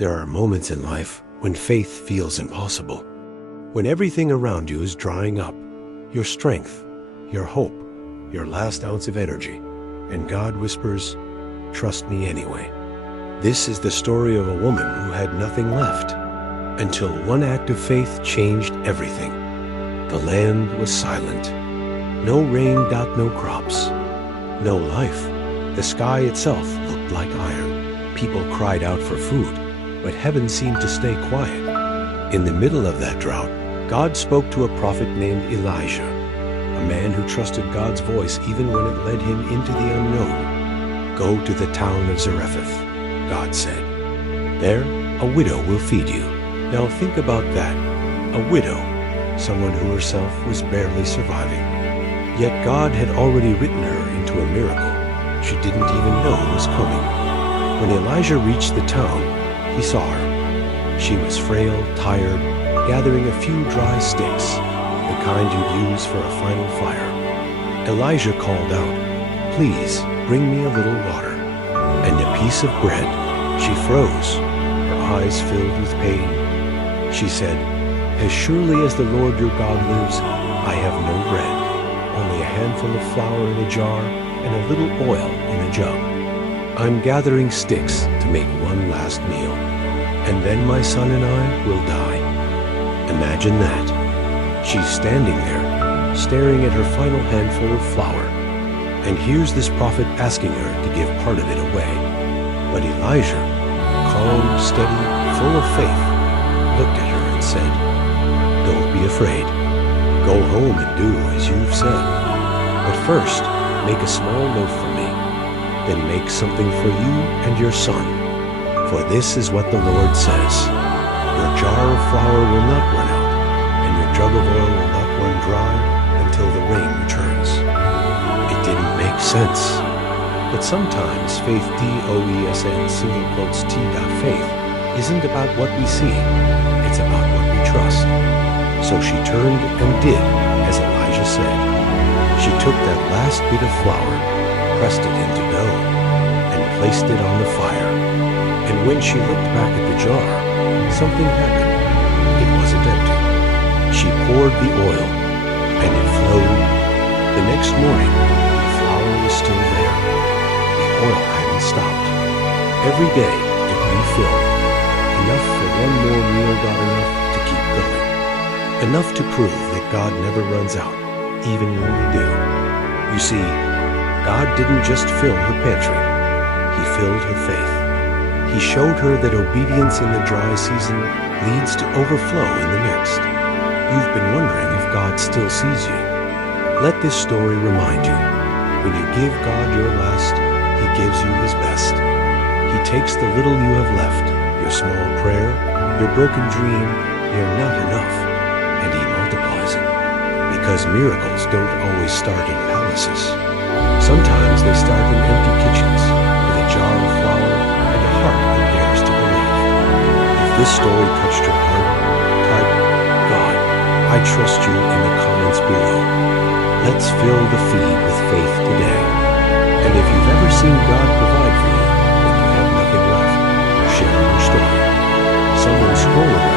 There are moments in life when faith feels impossible, when everything around you is drying up, your strength, your hope, your last ounce of energy, and God whispers, "Trust me anyway." This is the story of a woman who had nothing left, until one act of faith changed everything. The land was silent. No rain got no crops. No life. The sky itself looked like iron. People cried out for food, but heaven seemed to stay quiet. In the middle of that drought, God spoke to a prophet named Elijah, a man who trusted God's voice even when it led him into the unknown. "Go to the town of Zarephath," God said. "There, a widow will feed you." Now think about that. A widow, someone who herself was barely surviving. Yet God had already written her into a miracle she didn't even know was coming. When Elijah reached the town, he saw her. She was frail, tired, gathering a few dry sticks, the kind you'd use for a final fire. Elijah called out, "Please, bring me a little water," and a piece of bread. She froze, her eyes filled with pain. She said, "As surely as the Lord your God lives, I have no bread, only a handful of flour in a jar and a little oil in a jug. I'm gathering sticks to make one last meal, and then my son and I will die." Imagine that. She's standing there, staring at her final handful of flour, and here's this prophet asking her to give part of it away. But Elijah, calm, steady, full of faith, looked at her and said, "Don't be afraid. Go home and do as you've said. But first, make a small loaf for me. Then make something for you and your son. For this is what the Lord says, your jar of flour will not run out, and your jug of oil will not run dry until the rain returns." It didn't make sense. But sometimes faith, faith, isn't about what we see. It's about what we trust. So she turned and did as Elijah said. She took that last bit of flour, pressed it into dough, and placed it on the fire. And when she looked back at the jar, something happened. It wasn't empty. She poured the oil, and it flowed. The next morning, the flour was still there. The oil hadn't stopped. Every day it refilled. Enough for one more meal, got enough to keep going. Enough to prove that God never runs out, even when we do. You see, God didn't just fill her pantry. He filled her faith. He showed her that obedience in the dry season leads to overflow in the next. You've been wondering if God still sees you. Let this story remind you, when you give God your last, He gives you His best. He takes the little you have left, your small prayer, your broken dream, your not enough, and He multiplies it. Because miracles don't always start in palaces. Sometimes they start in empty kitchens, with a jar of flour and a heart that dares to believe. If this story touched your heart, type, "God, I trust you," in the comments below. Let's fill the feed with faith today. And if you've ever seen God provide for you when you have nothing left, share your story. Someone scrolling